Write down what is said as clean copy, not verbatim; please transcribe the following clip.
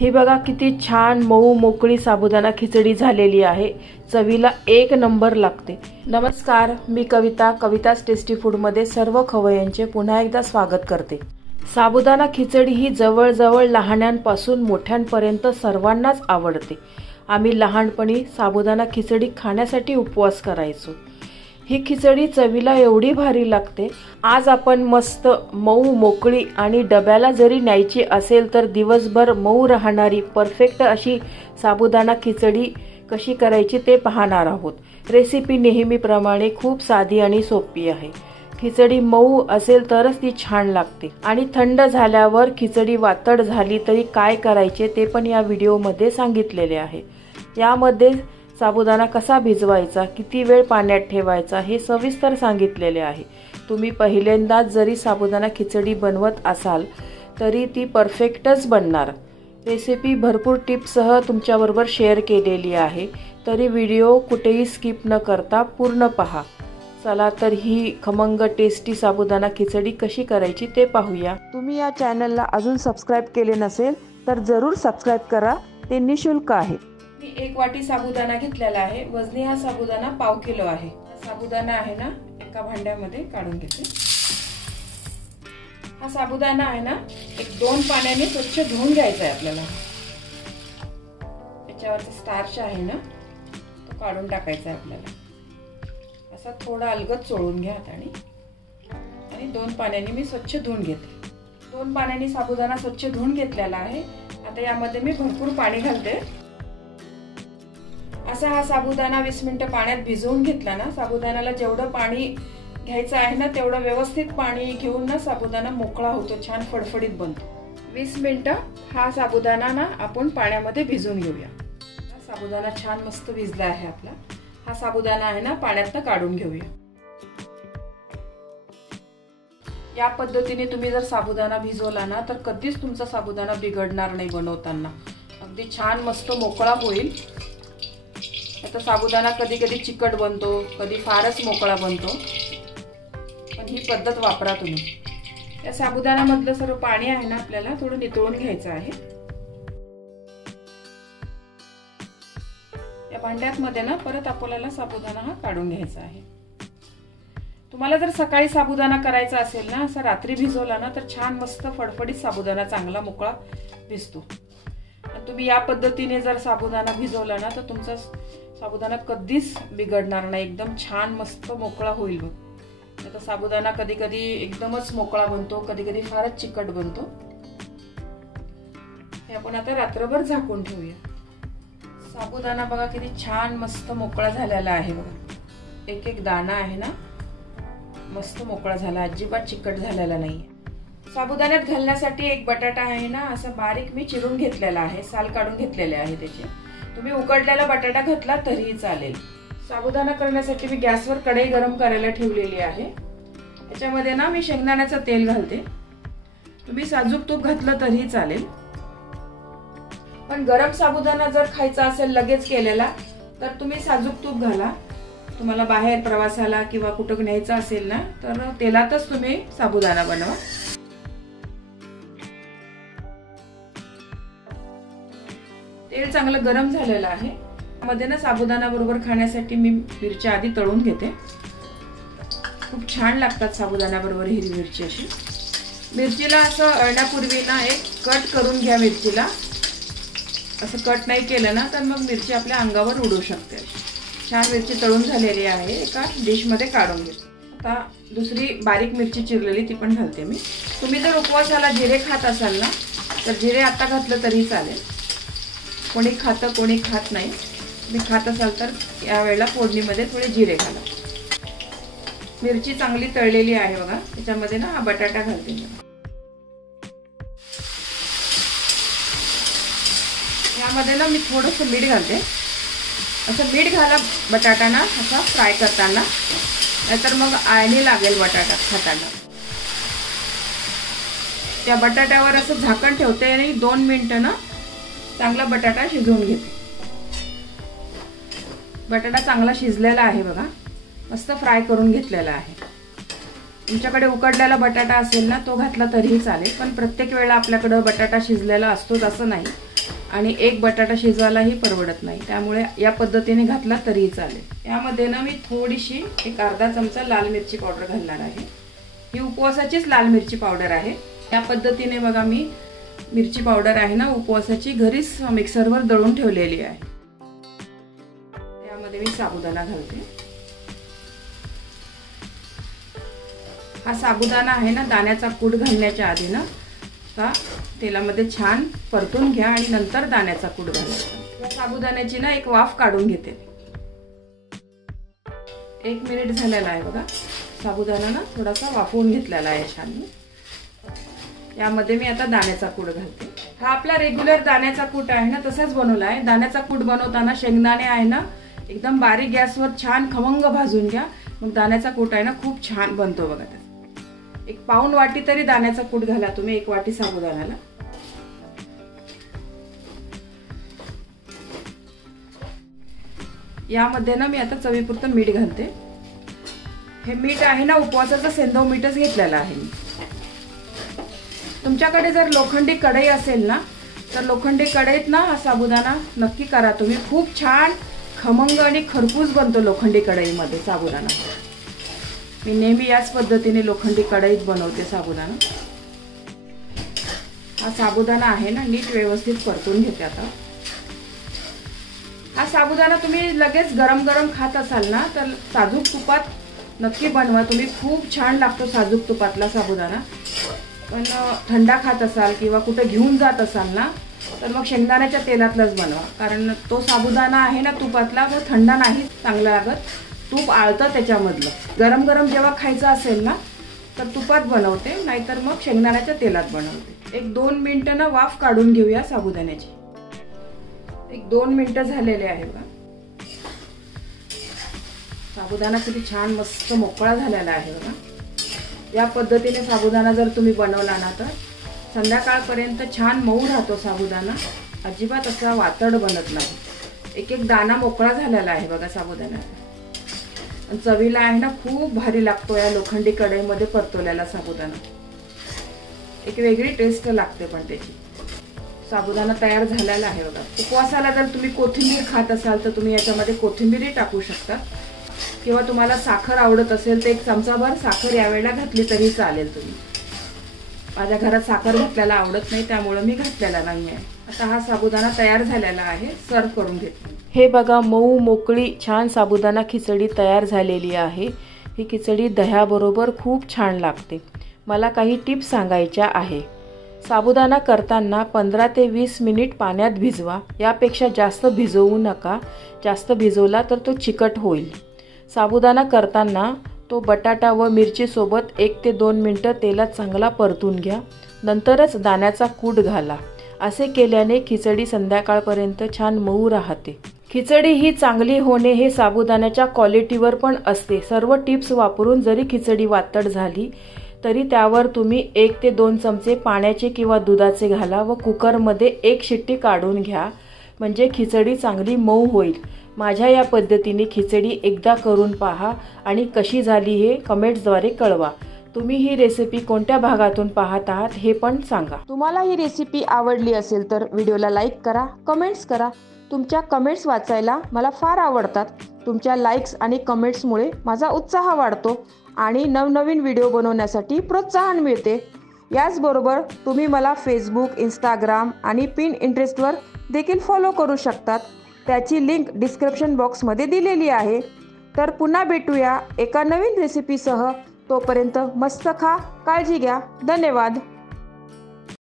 ही बघा किती छान मऊ मोकळी साबुदाणा खिचडी झालेली आहे। चवीला एक नंबर लागते। नमस्कार, मी कविता, कविता's टेस्टी फूड मध्ये सर्व खवय्यांचे पुन्हा एकदा स्वागत करते। साबुदाणा खिचडी ही जवळजवळ लहानांपासून मोठ्यांपर्यंत सर्वांनाच आवडते। आम्ही लहानपणी साबुदाणा खिचडी खाण्यासाठी उपवास करायचो। ही खिचडी चवीला एवढी भारी लागते। आज आपण मस्त मऊ मोकळी आणि डब्याला जरी न्यायची असेल तर दिवसभर मऊ राहणारी परफेक्ट अशी साबुदाणा खिचडी कशी करायची ते पाहणार आहोत। रेसिपी नेहमीप्रमाणे खूप साधी आणि सोपी आहे। खिचडी मऊ असेल तरच ती छान लागते आणि थंड झाल्यावर खिचडी वातड झाली तरी काय करायचे ते पण या व्हिडिओमध्ये सांगितलेले आहे। यामध्ये साबुदाणा कसा भिजवायचा, किती वेळ पाण्यात ठेवायचा हे सविस्तर सांगितलेले आहे। तुम्ही पहिल्यांदाच जरी साबुदाणा खिचडी बनवत असाल तरी ती परफेक्टच बनणार। रेसिपी भरपूर टिप्ससह तुमच्याबरोबर शेअर केलेली आहे, तरी व्हिडिओ कुठेही स्किप न करता पूर्ण पहा। चला तर ही खमंग टेस्टी साबुदाणा खिचडी कशी करायची ते पाहूया। तुम्ही या चॅनलला अजून सबस्क्राइब केले नसेल तर जरूर सबस्क्राइब करा, ते निशुल्क आहे। मी 1 वाटी साबुदाणा घेतलेला आहे। वजनी हा साबुदाणा 1/2 किलो आहे। साबुदाणा आहे ना एका भांड्यामध्ये काढून घेते। हा साबुदाणा आहे ना 1-2 पाण्याने स्वच्छ धुवून घ्यायचा आहे आपल्याला। याच्यावरचा स्टार्च आहे ना तो काढून टाकायचा आहे आपल्याला। असा थोडा अलगद चोळून घ्या आणि 2 पाण्याने मी स्वच्छ धुवून घेते। 2 पाण्याने साबुदाणा स्वच्छ धुवून घेतलेला आहे। आता यामध्ये मी भरपूर पाणी घालते। असा हा साबुदाणा 20 मिनिटं पाण्यात भिजवून घेतला ना, साबुदाण्याला जेवढं पाणी घ्यायचं आहे ना तेवढं व्यवस्थित पाणी घेऊन ना साबुदाणा मोकळा होतो, छान फडफडीत बनतो। 20 मिनिटं हा साबुदाणा ना आपण पाण्यामध्ये भिजवून घेऊया। साबुदाणा छान मस्त भिजला आहे आपला। हा साबुदाणा आहे ना पाण्यातनं काढून घेऊया। या पद्धतीने तुम्ही जर साबुदाणा भिजवला ना तर कधीच तुमचा साबुदाणा बिघडणार नाही बनवताना। अगदी छान मस्त मोकळा होईल। आता साबुदाणा कधी कधी चिकट बनतो, कधी फारच मोकळा बनतो, पण ही पद्धत वापरा तुम्ही। या साबुदाण्यामधलं सर्व पाणी आहे ना आपल्याला थोडं नितळून घ्यायचं आहे। या भांड्यामध्ये ना परत आपल्याला साबुदाणा हा काढून घ्यायचा आहे। तुम्हाला जर सकाळी साबुदाणा करायचा असेल ना, असा रात्री भिजवला ना तर छान मस्त फडफडीत साबुदाणा चांगला मोकळा भिजतो। तुम्ही या पद्धतीने जर साबुदाणा भिजवला ना तर तुमचा साबुदाणा कधीच बिघडणार नाही, एकदम छान मस्त मोकळा होईल बघ। आता साबुदाणा कधी कधी एकदमच मोकळा बनतो, कधी कधी फारच चिकट बनतो। हे आपण आता रात्रभर झाकून ठेवूया। साबुदाणा बघा किती छान मस्त मोकळा झालेला आहे बघा। एक एक दाणा आहे ना मस्त मोकळा झाला, अजिबात चिकट झालेला नाही। साबुदाण्यात घालण्यासाठी एक बटाटा आहे ना असं बारीक मी चिरून घेतलेला आहे, साल काढून घेतलेले आहे त्याचे। तुम्ही उकडलेला बटाटा घातला तरीही चालेल। साबुदाणा करण्यासाठी मी गॅसवर कढई गरम करायला ठेवलेली आहे। त्याच्यामध्ये ना मी शेंगदाण्याचं तेल घालते। तुम्ही साजूक तूप घातलं तरीही चालेल, पण गरम साबुदाणा जर खायचा असेल लगेच केलेला तर तुम्ही साजूक तूप घाला। तुम्हाला बाहेर प्रवासाला किंवा कुठं न्यायचं असेल ना तर तेलातच तुम्ही साबुदाणा बनवा। तेल चांगलं गरम झालेलं आहे। मध्ये ना साबुदाणा बरोबर खाण्यासाठी मी मिरची आधी तळून घेते। खूप छान लागतात साबुदाणा बरोबर हिरवी मिरची अशी। मिरचीला असं तळण्यापूर्वी ना एक कट करून घ्या मिरचीला। असं कट नाही केलं ना तर मग मिरची आपल्या अंगावर उडू शकते। छान मिरची तळून झालेली आहे, एका डिश मध्ये काढून घेते। आता दुसरी बारीक मिरची चिरलेली ती पण घालते मी। तुम्ही जर उपवासाला जिरे खात असाल ना तर जिरे आता घातलं तरी चालेल। कोणी खातं कोणी खात नाही। तुम्ही खात असाल तर यावेळेला फोडणीमध्ये थोडे जिरे घाला। मिरची चांगली तळलेली आहे बघा। त्याच्यामध्ये ना हा बटाटा घालते मी। यामध्ये ना मी थोडंसं मीठ घालते। असं मीठ घाला बटाटा ना असा फ्राय करताना, नाहीतर मग आळणी लागेल बटाटा खाताना। त्या बटाट्यावर असं झाकण ठेवते आणि 2 मिनिटं ना चांगला बटाटा शिजवून घेते। बटाटा चांगला शिजलेला आहे बघा, मस्त फ्राय करून घेतलेला आहे। तुमच्याकडे उकडलेला बटाटा असेल ना तो घातला तरीही चालेल, पण प्रत्येक वेळेला आपल्याकडे बटाटा शिजलेला असतोच असं नाही। आणि एक बटाटा शिजवायलाही परवडत नाही, त्यामुळे या पद्धतीने घातला तरीही चालेल। यामध्ये ना मी थोडीशी एक अर्धा चमचा लाल मिरची पावडर घालणार आहे। ही उपवासाचीच लाल मिरची पावडर आहे। या पद्धतीने बघा मी मिरची पावडर आहे ना उपवासाची घरीच मिक्सरवर दळून ठेवलेली आहे। यामध्ये मी साबुदाणा घालते। हा साबुदाणा आहे ना दाण्याचा कूट घालण्याच्या आधी ना का तेलामध्ये छान परतून घ्या आणि नंतर दाण्याचा कूट घालायचा। या साबुदाण्याची ना एक वाफ काढून घेते। 1 मिनिट झालेला आहे बघा। साबुदाणा ना थोडासा वाफवून घेतलेला आहे छान। यामध्ये मी आता दाण्याचा कूट घालते। हा आपला रेग्युलर दाण्याचा कूट आहे ना तसाच बनवला आहे। दाण्याचा कूट बनवताना शेंगदाणे आहे ना एकदम बारीक गॅसवर छान खमंग भाजून घ्या, मग दाण्याचा कूट आहे ना खूप छान बनतो बघा। एक पाऊण वाटी तरी दाण्याचा कूट घाला तुम्ही 1 वाटी साबुदाण्याला। यामध्ये ना मी आता चवीपुरतं मीठ घालते। हे मीठ आहे ना उपवासाचं सेंधव मीठच घेतलेलं आहे मी। तुमच्याकडे जर लोखंडी कढई असेल ना तर लोखंडी कढईत ना हा साबुदाणा नक्की करा तुम्ही। खूप छान खमंग आणि खरपूस बनतो लोखंडी कढईमध्ये साबुदाणा। मी नेहमी याच पद्धतीने लोखंडी कढईत बनवते साबुदाणा। हा साबुदाणा आहे ना नीट व्यवस्थित परतून घेते आता। हा साबुदाणा तुम्ही लगेच गरम गरम खात असाल ना तर साजूक तुपात नक्की बनवा तुम्ही। खूप छान लागतो साजूक तुपातला साबुदाणा। पण थंडा खात असाल किंवा कुठे घेऊन जात असाल ना तर मग शेंगदाण्याच्या तेलातलाच बनवा, कारण तो साबुदाणा आहे ना तुपातला तो थंडा नाही चांगला लागत, तूप आळतं त्याच्यामधलं। गरम गरम जेव्हा खायचं असेल ना तर तुपात बनवते, नाहीतर मग शेंगदाण्याच्या तेलात बनवते। 1-2 मिनिटं ना वाफ काढून घेऊया साबुदाण्याची। 1-2 मिनिटं झालेले आहे बघा। साबुदाणा किती छान मस्त मोकळा झालेला आहे बघा। या पद्धतीने साबुदाणा जर तुम्ही बनवला ना तर संध्याकाळपर्यंत छान मऊ राहतो साबुदाणा, अजिबात असा वातड बनत नाही। एक दाणा मोकळा झालेला आहे बघा साबुदाण्याचा। चवीला आहे ना खूप भारी लागतो या लोखंडी कढईमध्ये परतवलेला साबुदाणा। एक वेगळी टेस्ट लागते पण त्याची। साबुदाणा तयार झालेला आहे बघा। उपवासाला जर तुम्ही कोथिंबीर खात असाल तर तुम्ही याच्यामध्ये कोथिंबीरही टाकू शकता, किंवा तुम्हाला साखर आवडत असेल तर 1 चमचाभर साखर यावेळेला घातली तरी चालेल तुम्ही। माझ्या घरात साखर घातलेला आवडत नाही त्यामुळे मी घातलेला नाहीये। आता हा साबुदाणा तयार झालेला आहे, सर्व करून घेते। हे बघा मऊ मोकळी छान साबुदाणा खिचडी तयार झालेली आहे। ही खिचडी दह्याबरोबर खूप छान लागते। मला काही टिप्स सांगायच्या आहे। साबुदाणा करताना 15 ते 20 मिनिट पाण्यात भिजवा, यापेक्षा जास्त भिजवू नका। जास्त भिजवला तर तो चिकट होईल। साबुदाणा करताना तो बटाटा व मिरची सोबत 1 ते 2 मिनिटं तेलात चांगला परतून घ्या, नंतरच दाण्याचा कूट घाला। असे केल्याने खिचडी संध्याकाळपर्यंत छान मऊ राहते। खिचडी ही चांगली होणे हे साबुदाण्याच्या क्वालिटीवर पण असते। सर्व टिप्स वापरून जरी खिचडी वातड झाली तरी त्यावर तुम्ही 1 ते 2 चमचे पाण्याचे किंवा दुधाचे घाला व कुकरमध्ये 1 शिट्टी काढून घ्या, म्हणजे खिचडी चांगली मऊ होईल। माझ्या या पद्धतीने खिचडी एकदा करून पहा आणि कशी झाली हे कमेंट्सद्वारे कळवा। तुम्ही ही रेसिपी कोणत्या भागातून पाहत आहात हे पण सांगा। तुम्हाला ही रेसिपी आवडली असेल तर व्हिडिओला लाईक करा, कमेंट्स करा। तुमच्या कमेंट्स वाचायला मला फार आवडतात। तुमच्या लाईक्स आणि कमेंट्समुळे माझा उत्साह वाढतो आणि नवनवीन व्हिडिओ बनवण्यासाठी प्रोत्साहन मिळते। याचबरोबर तुम्ही मला फेसबुक, इंस्टाग्राम आणि पिंटरेस्टवर देखील फॉलो करू शकतात। त्याची लिंक डिस्क्रिप्शन बॉक्समध्ये दिलेली आहे। तर पुन्हा भेटूया एका नवीन रेसिपीसह। तोपर्यंत मस्त खा, काळजी घ्या। धन्यवाद।